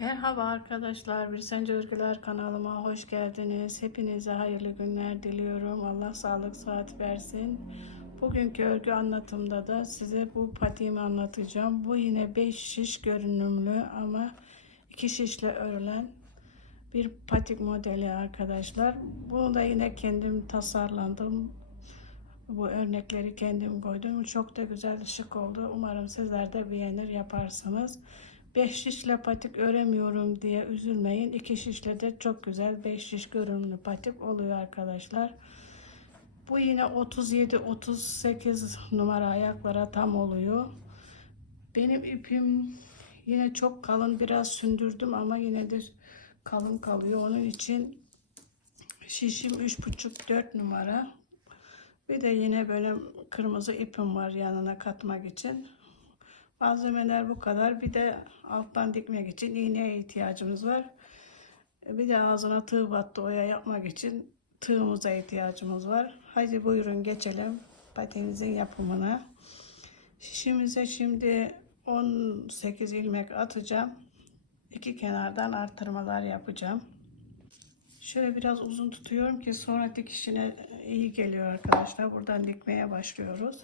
Merhaba arkadaşlar, Bir Sence Örgüler kanalıma hoş geldiniz. Hepinize hayırlı günler diliyorum. Allah sağlık saat versin. Bugünkü örgü anlatımda da size bu patiğimi anlatacağım. Bu yine 5 şiş görünümlü ama 2 şişle örülen bir patik modeli arkadaşlar. Bunu da yine kendim tasarlandım. Bu örnekleri kendim koydum. Çok da güzel şık oldu. Umarım sizler de beğenir yaparsınız. 5 şişle patik öremiyorum diye üzülmeyin. 2 şişle de çok güzel 5 şiş görünümlü patik oluyor arkadaşlar. Bu yine 37-38 numara ayaklara tam oluyor. Benim ipim yine çok kalın biraz sündürdüm ama yine de kalın kalıyor. Onun için şişim 3,5-4 numara. Bir de yine böyle kırmızı ipim var yanına katmak için. Malzemeler bu kadar. Bir de alttan dikmek için iğneye ihtiyacımız var. Bir de ağzına tığ battı oya yapmak için tığımıza ihtiyacımız var. Hadi buyurun geçelim patiğimizin yapımına. Şişimize şimdi 18 ilmek atacağım. İki kenardan artırmalar yapacağım. Şöyle biraz uzun tutuyorum ki sonra dikişine iyi geliyor arkadaşlar. Buradan dikmeye başlıyoruz.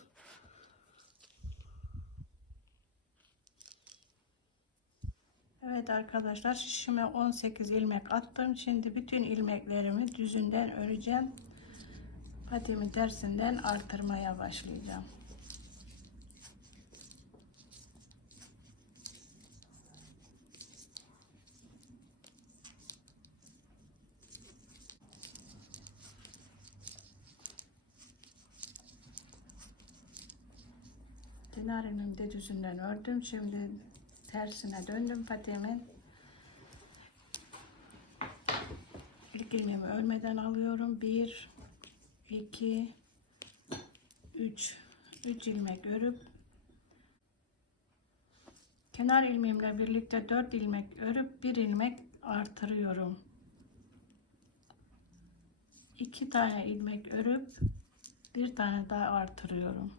Evet arkadaşlar şişime 18 ilmek attım. Şimdi bütün ilmeklerimi düzünden öreceğim. Patiğimin tersinden artırmaya başlayacağım. Kenar ilmeğimi de düzünden ördüm. Şimdi tersine döndüm patiğimin. İlk ilmeğimi örmeden alıyorum. 1 2 3 3 ilmek örüp kenar ilmeğimle birlikte 4 ilmek örüp 1 ilmek artırıyorum. 2 tane ilmek örüp bir tane daha artırıyorum.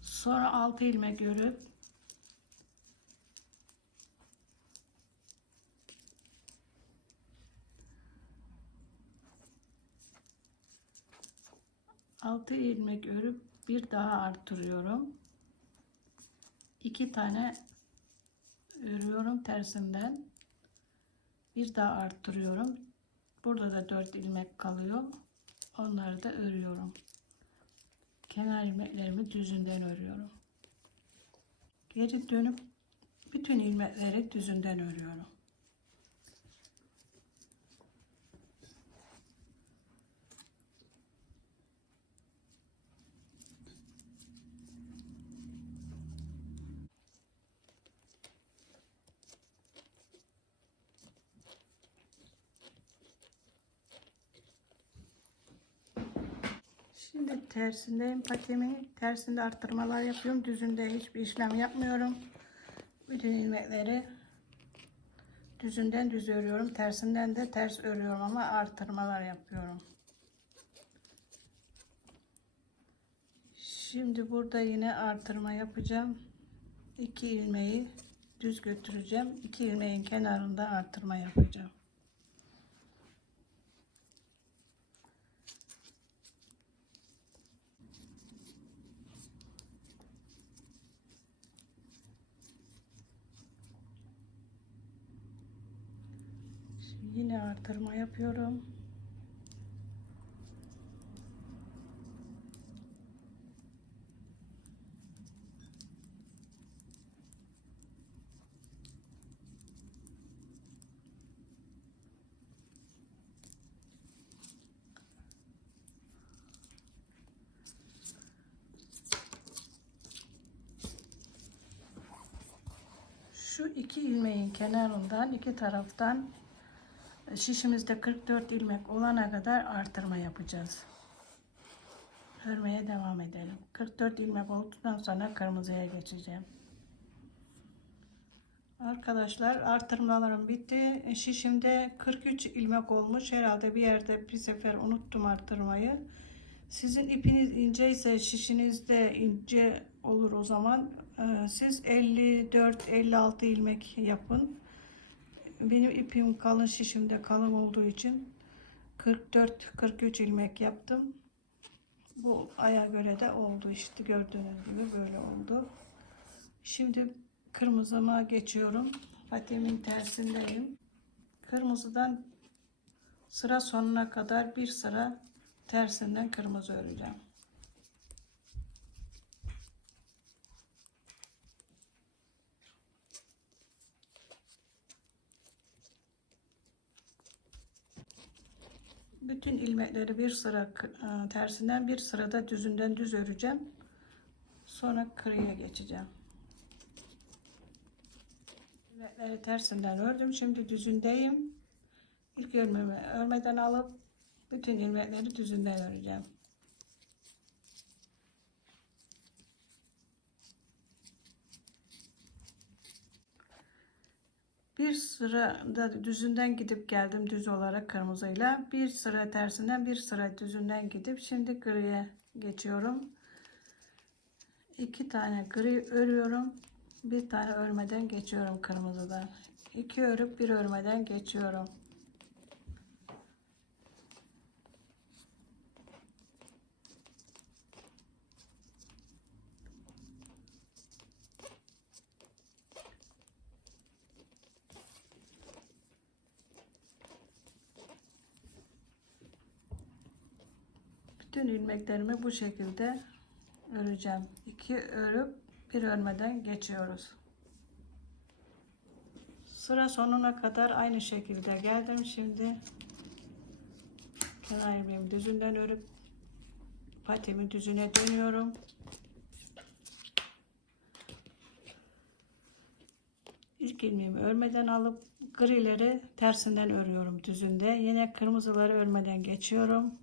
Sonra 6 ilmek örüp altı ilmek örüp bir daha artırıyorum. iki tane örüyorum tersinden. Bir daha arttırıyorum. Burada da 4 ilmek kalıyor. Onları da örüyorum kenar ilmeklerimi düzünden örüyorum. Geri dönüp bütün ilmekleri düzünden örüyorum. Şimdi tersindeyim patiğimi. Tersinde arttırmalar yapıyorum. Düzünde hiçbir işlem yapmıyorum. Bütün ilmekleri düzünden düz örüyorum. Tersinden de ters örüyorum ama arttırmalar yapıyorum. Şimdi burada yine artırma yapacağım. İki ilmeği düz götüreceğim. İki ilmeğin kenarında artırma yapacağım. Yine artırma yapıyorum. Şu iki ilmeğin kenarından iki taraftan şişimizde 44 ilmek olana kadar artırma yapacağız. Örmeye devam edelim. 44 ilmek olduktan sonra kırmızıya geçeceğim. Arkadaşlar artırmalarım bitti. Şişimde 43 ilmek olmuş. Herhalde bir yerde bir sefer unuttum artırmayı. Sizin ipiniz ince ise şişinizde ince olur o zaman Ee, Siz 54-56 ilmek yapın. Benim ipim kalın şişimde kalın olduğu için 44-43 ilmek yaptım. Bu aya göre de oldu işte gördüğünüz gibi böyle oldu. Şimdi kırmızıma geçiyorum. Patiğimin tersindeyim. Kırmızıdan sıra sonuna kadar bir sıra tersinden kırmızı öreceğim. Bütün ilmekleri bir sıra e, tersinden bir sırada düzünden düz öreceğim. Sonra kırıya geçeceğim. İlmekleri tersinden ördüm. Şimdi düzündeyim. İlk örmemi örmeden alıp bütün ilmekleri düzünden öreceğim. Bir sırada düzünden gidip geldim düz olarak kırmızıyla. Bir sıra tersinden bir sıra düzünden gidip şimdi griye geçiyorum. İki tane gri örüyorum. Bir tane örmeden geçiyorum kırmızıdan. İki örüp bir örmeden geçiyorum. Bütün ilmeklerimi bu şekilde öreceğim. İki örüp bir örmeden geçiyoruz. Sıra sonuna kadar aynı şekilde geldim. Şimdi kenar ilmeğimi düzünden örüp patimi düzüne dönüyorum. İlk ilmeğimi örmeden alıp grileri tersinden örüyorum düzünde. Yine kırmızıları örmeden geçiyorum.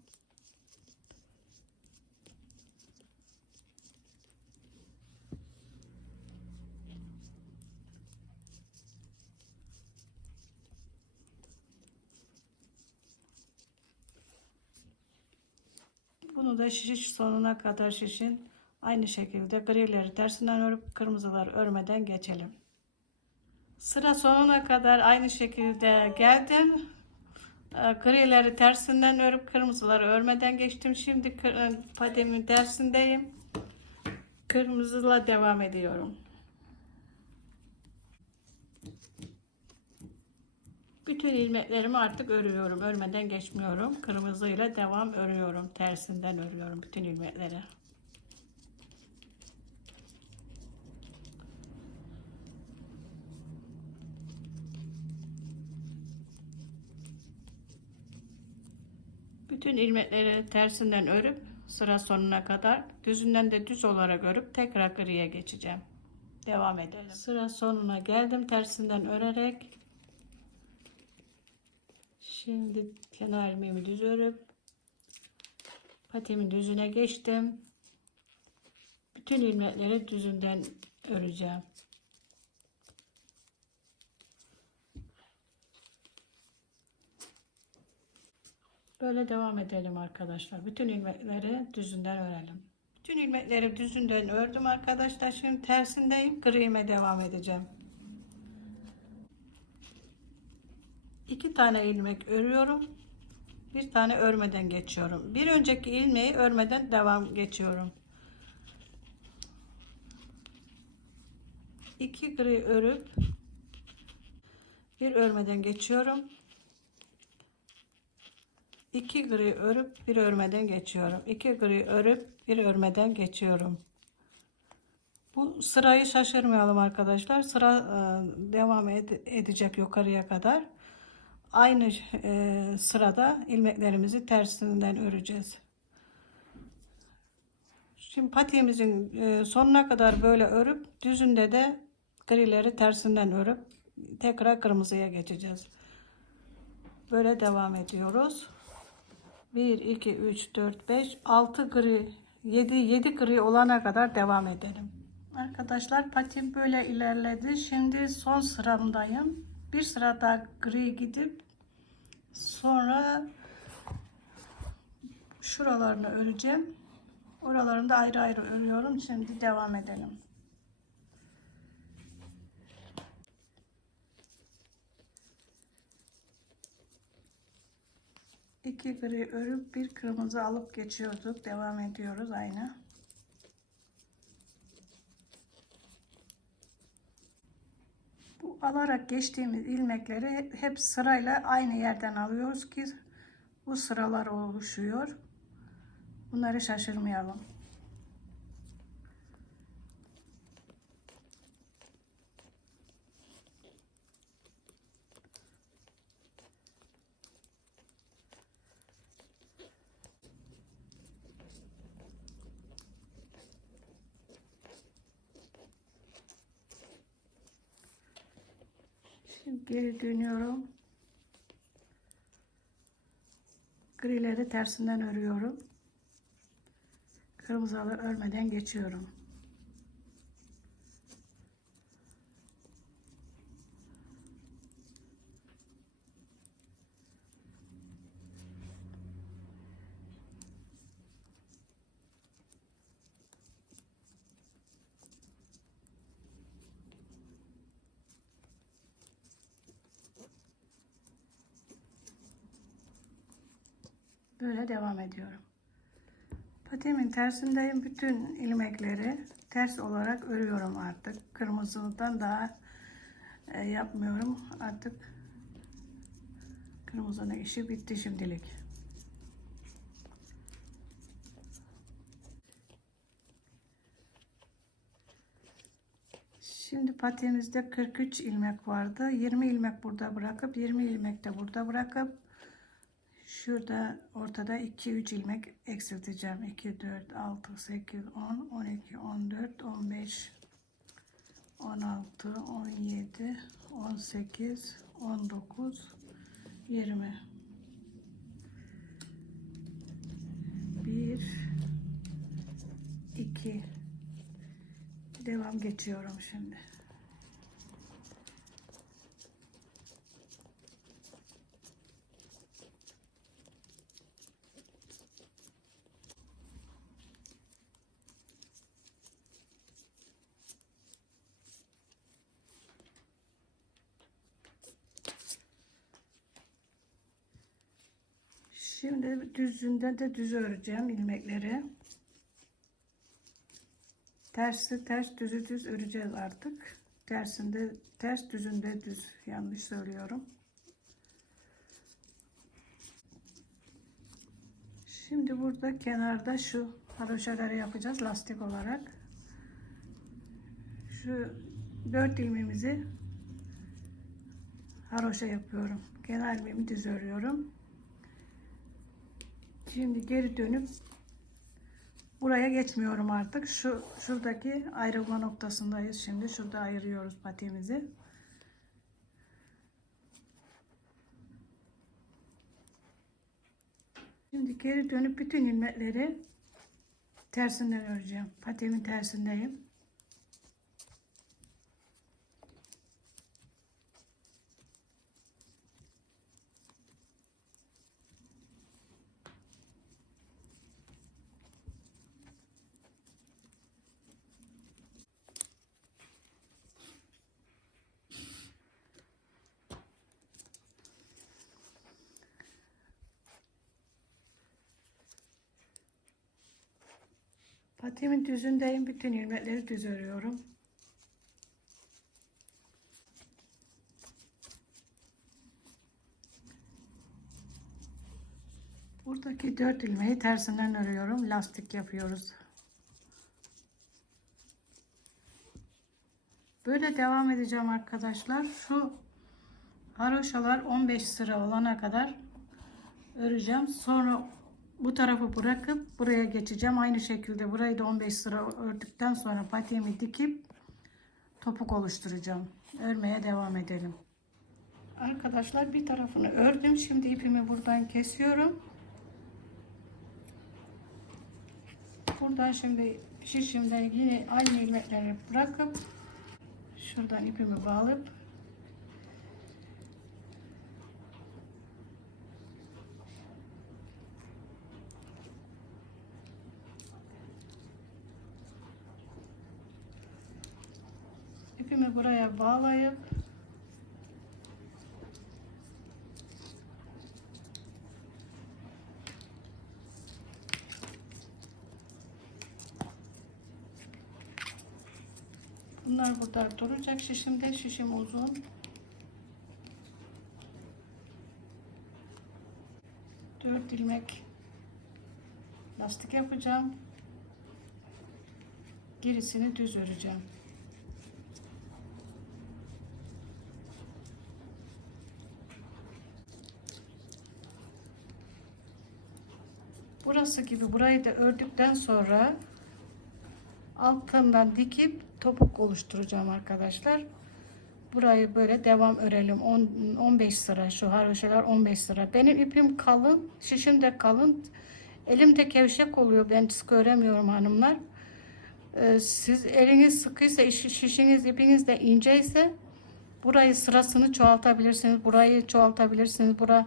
Bunu da şiş sonuna kadar şişin. Aynı şekilde grileri tersinden örüp kırmızıları örmeden geçelim. Sıra sonuna kadar aynı şekilde geldim. Ee, Grileri tersinden örüp kırmızıları örmeden geçtim. Şimdi kır- e, pademin tersindeyim. Kırmızıyla devam ediyorum. Bütün ilmeklerimi artık örüyorum. Örmeden geçmiyorum. Kırmızıyla devam örüyorum. Tersinden örüyorum bütün ilmekleri. Bütün ilmekleri tersinden örüp sıra sonuna kadar düzünden de düz olarak örüp tekrar griye geçeceğim. Devam edelim. Sıra sonuna geldim tersinden örerek Şimdi kenar ilmeğimi düz örüp patimin düzüne geçtim. Bütün ilmekleri düzünden öreceğim. Böyle devam edelim arkadaşlar. Bütün ilmekleri düzünden örelim. Bütün ilmekleri düzünden ördüm arkadaşlar. Şimdi tersindeyim. Gri'ime devam edeceğim. İki tane ilmek örüyorum. Bir tane örmeden geçiyorum. Bir önceki ilmeği örmeden devam geçiyorum. İki gri örüp bir örmeden geçiyorum. İki gri örüp bir örmeden geçiyorum. İki gri örüp bir örmeden geçiyorum. Bu sırayı şaşırmayalım arkadaşlar. Sıra e, devam ed- edecek yukarıya kadar aynı e, sırada ilmeklerimizi tersinden öreceğiz. Şimdi patiğimizin e, sonuna kadar böyle örüp düzünde de grileri tersinden örüp tekrar kırmızıya geçeceğiz. Böyle devam ediyoruz. 1 2 3 4 5 6 gri 7 7 gri olana kadar devam edelim. Arkadaşlar patim böyle ilerledi. Şimdi son sıramdayım bir sıra daha gri gidip sonra şuralarını öreceğim. Oralarını da ayrı ayrı örüyorum. Şimdi devam edelim. İki gri örüp bir kırmızı alıp geçiyorduk. Devam ediyoruz aynı. Alarak geçtiğimiz ilmekleri hep sırayla aynı yerden alıyoruz ki bu sıralar oluşuyor. Bunları şaşırmayalım. Şimdi geri dönüyorum. Grileri tersinden örüyorum. Kırmızıları örmeden geçiyorum. Böyle devam ediyorum. Patiğimin tersindeyim. Bütün ilmekleri ters olarak örüyorum artık. Kırmızıdan daha e, yapmıyorum. Artık kırmızının işi bitti şimdilik. Şimdi patiğimizde 43 ilmek vardı. 20 ilmek burada bırakıp 20 ilmek de burada bırakıp Şurada ortada 2-3 ilmek eksilteceğim. 2, 4, 6, 8, 10, 12, 14, 15, 16, 17, 18, 19, 20. 1, 2. Devam geçiyorum şimdi. Şimdi düzünden de düz öreceğim ilmekleri. Tersi ters düzü düz öreceğiz artık. Tersinde ters düzünde düz yanlış söylüyorum. Şimdi burada kenarda şu haroşaları yapacağız lastik olarak. Şu dört ilmeğimizi haroşa yapıyorum. Kenar ilmeğimi düz örüyorum. Şimdi geri dönüp buraya geçmiyorum artık. Şu şuradaki ayrılma noktasındayız şimdi. Şurada ayırıyoruz patiğimizi. Şimdi geri dönüp bütün ilmekleri tersinden öreceğim. Patiğimin tersindeyim. Patiğimin düzündeyim. Bütün ilmekleri düz örüyorum. Buradaki dört ilmeği tersinden örüyorum. Lastik yapıyoruz. Böyle devam edeceğim arkadaşlar. Şu haroşalar 15 sıra olana kadar öreceğim. Sonra bu tarafı bırakıp buraya geçeceğim. Aynı şekilde burayı da 15 sıra ördükten sonra patiğimi dikip topuk oluşturacağım. Örmeye devam edelim. Arkadaşlar bir tarafını ördüm. Şimdi ipimi buradan kesiyorum. Buradan şimdi şişimde yine aynı ilmekleri bırakıp şuradan ipimi bağlayıp ipimi buraya bağlayıp Bunlar burada duracak. Şişim de şişim uzun. Dört ilmek lastik yapacağım. Gerisini düz öreceğim. Burası gibi burayı da ördükten sonra altından dikip topuk oluşturacağım arkadaşlar. Burayı böyle devam örelim. 10 15 sıra şu haroşalar 15 sıra. Benim ipim kalın, şişim de kalın. Elim de gevşek oluyor. Ben sık öremiyorum hanımlar. Ee, siz eliniz sıkıysa, şiş- şişiniz, ipiniz de inceyse burayı sırasını çoğaltabilirsiniz. Burayı çoğaltabilirsiniz. Bura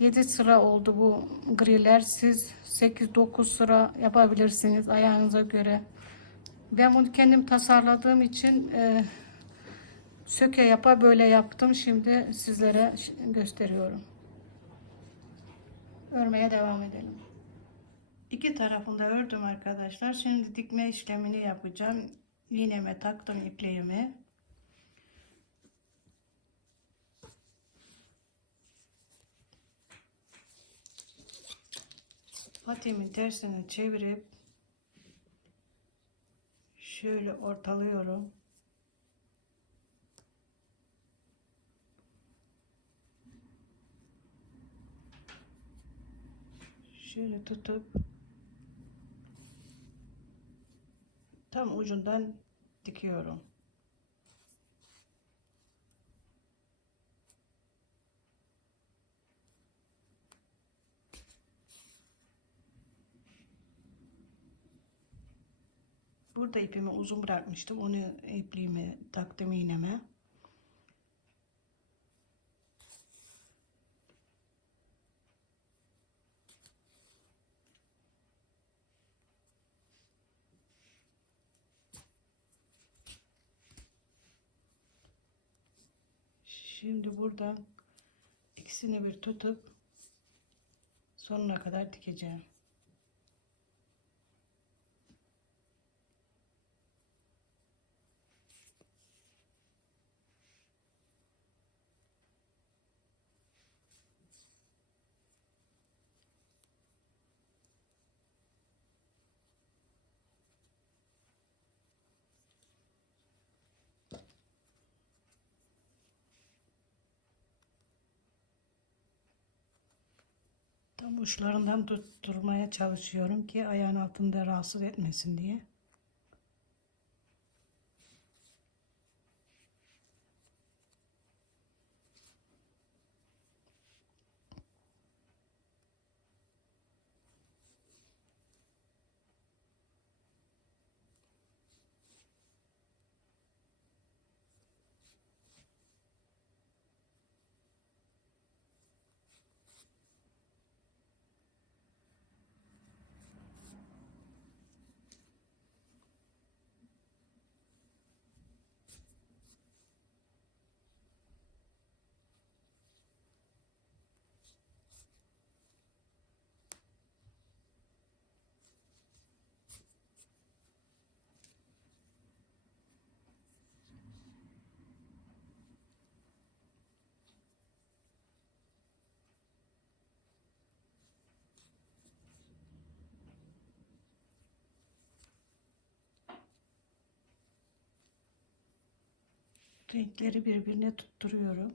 7 sıra oldu bu griler. Siz 8-9 sıra yapabilirsiniz ayağınıza göre. Ben bunu kendim tasarladığım için e, söke yapa böyle yaptım. Şimdi sizlere gösteriyorum. Örmeye devam edelim. İki tarafında ördüm arkadaşlar. Şimdi dikme işlemini yapacağım. İğneme taktım ipliğimi. Patiğimin tersini çevirip şöyle ortalıyorum. Şöyle tutup tam ucundan dikiyorum. Burada ipimi uzun bırakmıştım. Onu ipliğimi taktım iğneme. Şimdi buradan ikisini bir tutup sonuna kadar dikeceğim. Tam uçlarından tutturmaya çalışıyorum ki ayağın altında rahatsız etmesin diye. Renkleri birbirine tutturuyorum.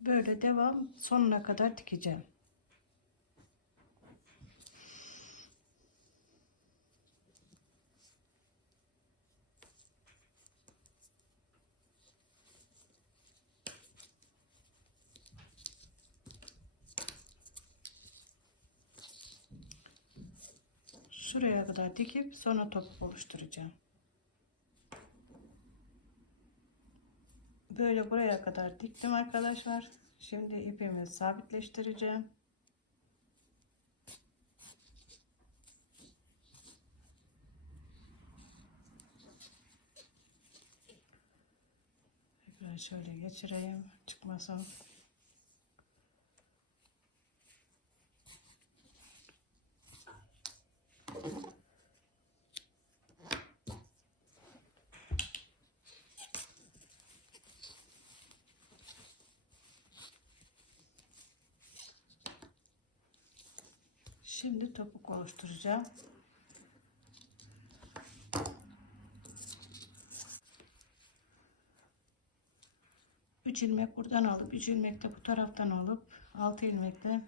Böyle devam sonuna kadar dikeceğim. Şuraya kadar dikip sonra topuk oluşturacağım. Böyle buraya kadar diktim arkadaşlar. Şimdi ipimi sabitleştireceğim. Tekrar şöyle geçireyim çıkmasın. Oluşturacağım. 3 ilmek buradan alıp 3 ilmek de bu taraftan alıp 6 ilmekle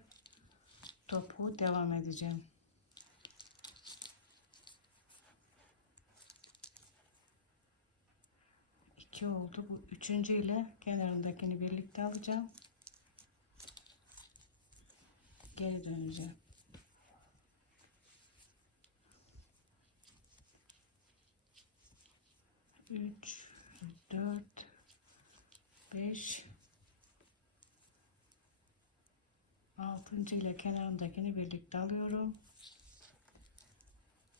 topuğu devam edeceğim. İki oldu. Bu üçüncü ile kenarındakini birlikte alacağım. Geri döneceğim. Üç, dört, 5 6. ile kenarındakini birlikte alıyorum.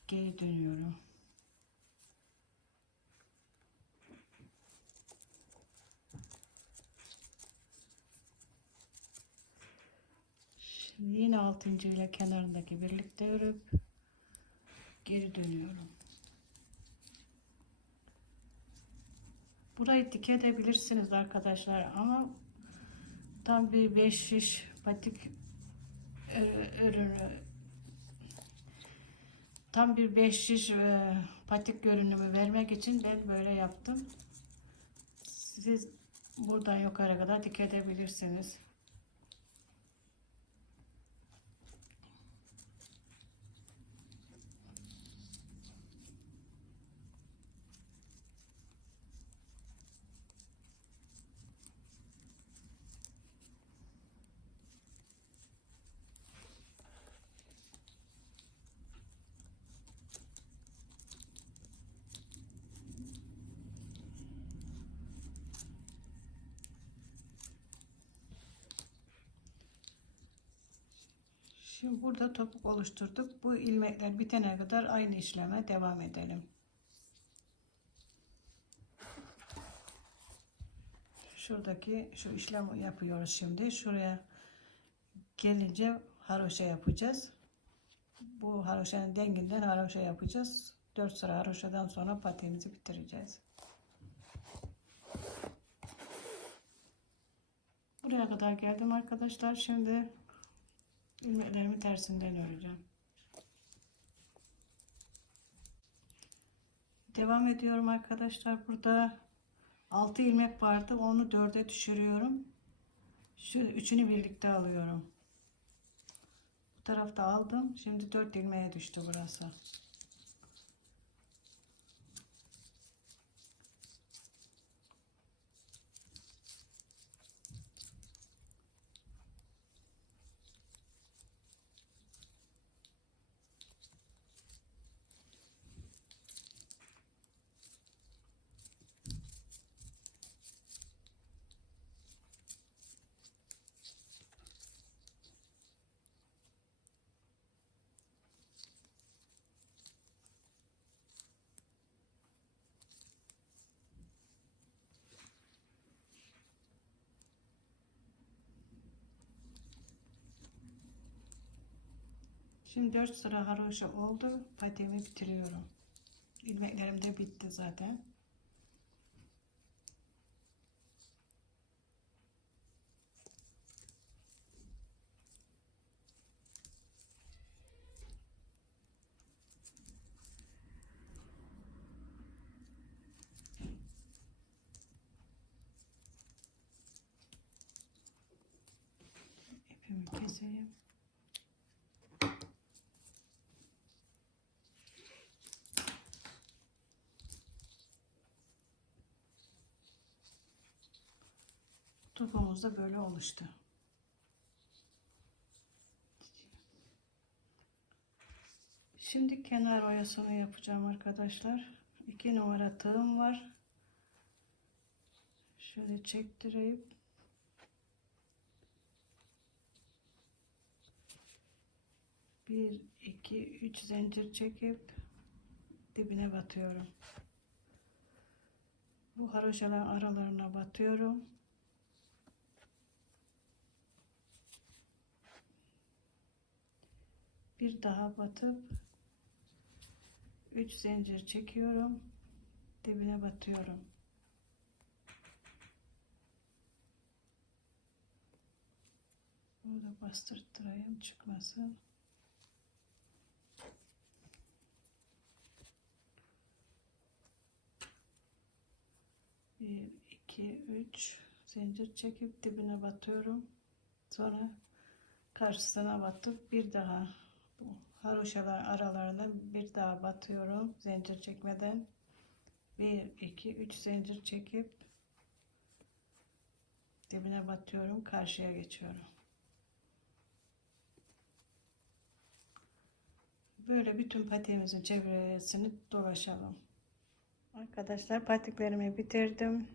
Geri dönüyorum. Şimdi yine 6. ile kenarındaki birlikte örüp geri dönüyorum. Burayı dikebilirsiniz arkadaşlar ama tam bir 5 şiş patik e, ürünü tam bir 5 şiş e, patik görünümü vermek için ben böyle yaptım. Siz buradan yukarı kadar dikebilirsiniz. Şimdi burada topuk oluşturduk. Bu ilmekler bitene kadar aynı işleme devam edelim. Şuradaki şu işlemi yapıyoruz şimdi. Şuraya gelince haroşa yapacağız. Bu haroşanın denginden haroşa yapacağız. 4 sıra haroşadan sonra patiğimizi bitireceğiz. Buraya kadar geldim arkadaşlar. Şimdi ilmeklerimi tersinden öreceğim. Devam ediyorum arkadaşlar. Burada 6 ilmek vardı. Onu 4'e düşürüyorum. Şu üçünü birlikte alıyorum. Bu tarafta aldım. Şimdi 4 ilmeğe düştü burası. Şimdi 4 sıra haroşa oldu. Patiğimi bitiriyorum. İlmeklerim de bitti zaten. İpimi keseyim. Topumuz da böyle oluştu. Şimdi kenar oyasını yapacağım arkadaşlar. 2 numara tığım var. Şöyle çektireyim. Bir, iki, üç zincir çekip dibine batıyorum. Bu haroşaların aralarına batıyorum. Bir daha batıp 3 zincir çekiyorum. Dibine batıyorum. Burada bastırtırayım çıkmasın. Bir, iki, üç zincir çekip dibine batıyorum. Sonra karşısına batıp bir daha haroşalar aralarına bir daha batıyorum zincir çekmeden. Bir, iki, üç zincir çekip dibine batıyorum. Karşıya geçiyorum. Böyle bütün patiğimizin çevresini dolaşalım. Arkadaşlar patiklerimi bitirdim.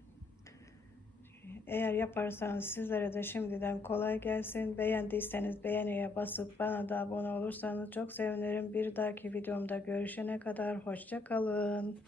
Eğer yaparsanız sizlere de şimdiden kolay gelsin. Beğendiyseniz beğeniye basıp bana da abone olursanız çok sevinirim. Bir dahaki videomda görüşene kadar hoşça kalın.